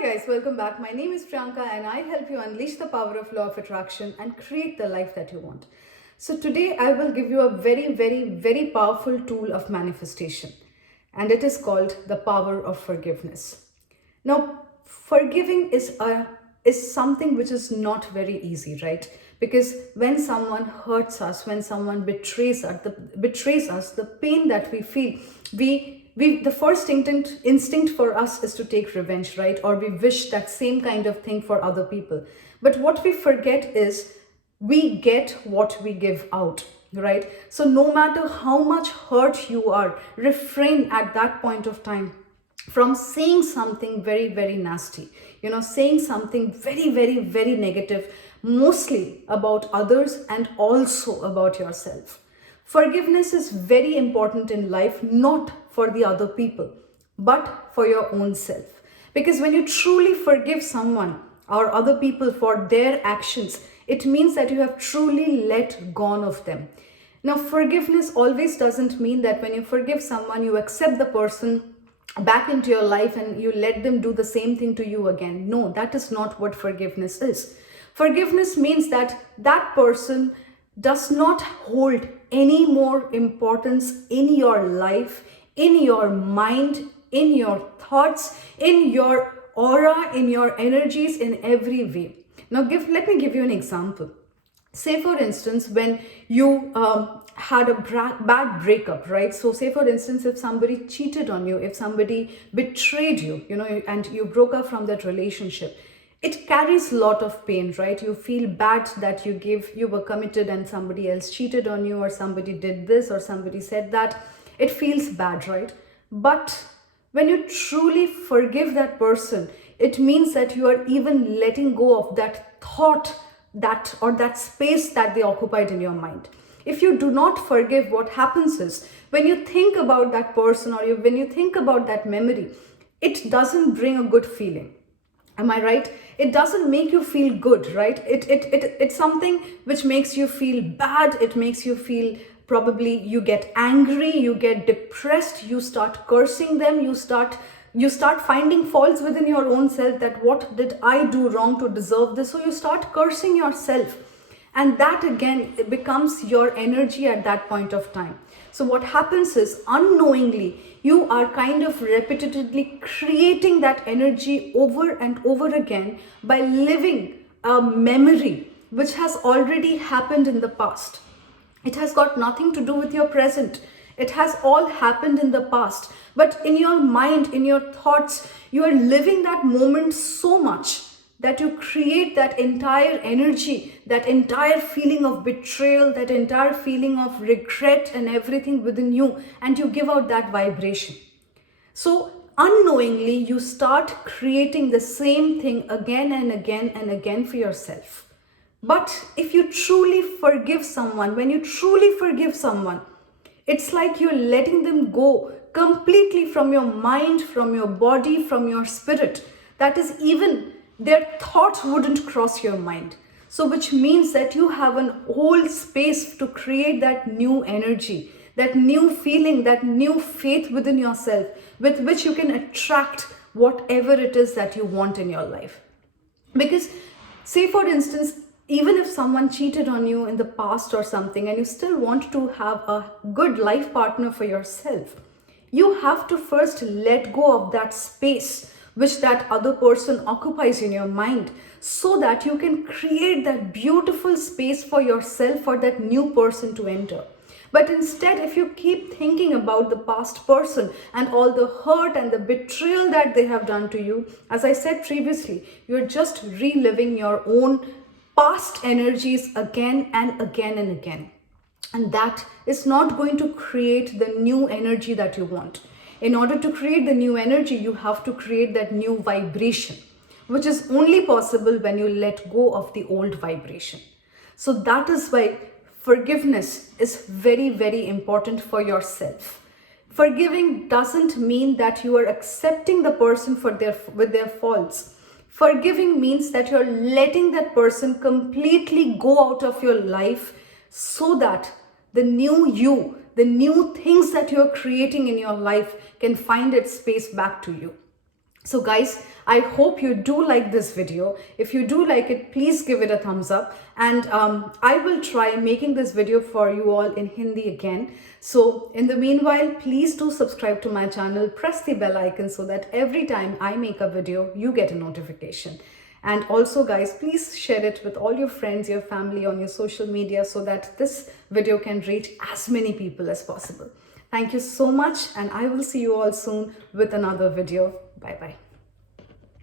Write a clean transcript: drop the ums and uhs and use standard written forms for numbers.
Hi guys, welcome back. My name is Priyanka and I help you unleash the power of law of attraction and create the life that you want. So today I will give you a very powerful tool of manifestation, and it is called the power of forgiveness. Now, forgiving is something which is not very easy, right? Because when someone hurts us, when someone betrays us, the pain that we feel, we the first instinct for us is to take revenge, right? Or we wish that same kind of thing for other people. But what we forget is we get what we give out, right? So no matter how much hurt you are, refrain at that point of time from saying something very nasty, saying something very negative, mostly about others and also about yourself. Forgiveness is very important in life, not for the other people, but for your own self. Because when you truly forgive someone or other people for their actions, it means that you have truly let go of them. Now, forgiveness always doesn't mean that when you forgive someone, you accept the person back into your life and you let them do the same thing to you again. No, that is not what forgiveness is. Forgiveness means that that person does not hold any more importance in your life, in your mind, in your thoughts, in your aura, in your energies, in every way. Now, let me give you an example. Say for instance, when you had a bad breakup, right? So say for instance, if somebody cheated on you, if somebody betrayed you, and you broke up from that relationship, it carries a lot of pain, right? You feel bad that you were committed and somebody else cheated on you, or somebody did this, or somebody said that. It feels bad, right? But when you truly forgive that person, it means that you are even letting go of that thought, that space that they occupied in your mind. If you do not forgive, what happens is when you think about that person, or when you think about that memory, it doesn't bring a good feeling. Am I right? It doesn't make you feel good, right? It's something which makes you feel bad. It makes you feel, probably you get angry, you get depressed, you start cursing them, you start finding faults within your own self, that what did I do wrong to deserve this? So you start cursing yourself, and that again, it becomes your energy at that point of time. So what happens is, unknowingly, you are kind of repetitively creating that energy over and over again by living a memory which has already happened in the past. It has got nothing to do with your present. It has all happened in the past. But in your mind, in your thoughts, you are living that moment so much that you create that entire energy, that entire feeling of betrayal, that entire feeling of regret and everything within you, and you give out that vibration. So unknowingly, you start creating the same thing again and again and again for yourself. But if you truly forgive someone, when you truly forgive someone, it's like you're letting them go completely from your mind, from your body, from your spirit. That is, even their thoughts wouldn't cross your mind. So which means that you have an whole space to create that new energy, that new feeling, that new faith within yourself, with which you can attract whatever it is that you want in your life. Because, say for instance, even if someone cheated on you in the past or something, and you still want to have a good life partner for yourself, you have to first let go of that space which that other person occupies in your mind, so that you can create that beautiful space for yourself, for that new person to enter. But instead, if you keep thinking about the past person and all the hurt and the betrayal that they have done to you, as I said previously, you're just reliving your own past energies again and again and again. And that is not going to create the new energy that you want. In order to create the new energy, you have to create that new vibration, which is only possible when you let go of the old vibration. So that is why forgiveness is very important for yourself. Forgiving doesn't mean that you are accepting the person with their faults. Forgiving means that you're letting that person completely go out of your life, so that the new you, the new things that you're creating in your life can find its space back to you. So guys, I hope you do like this video. If you do like it, please give it a thumbs up. And I will try making this video for you all in Hindi again. So in the meanwhile, please do subscribe to my channel, press the bell icon so that every time I make a video, you get a notification. And also guys, please share it with all your friends, your family on your social media so that this video can reach as many people as possible. Thank you so much, and I will see you all soon with another video. Bye bye.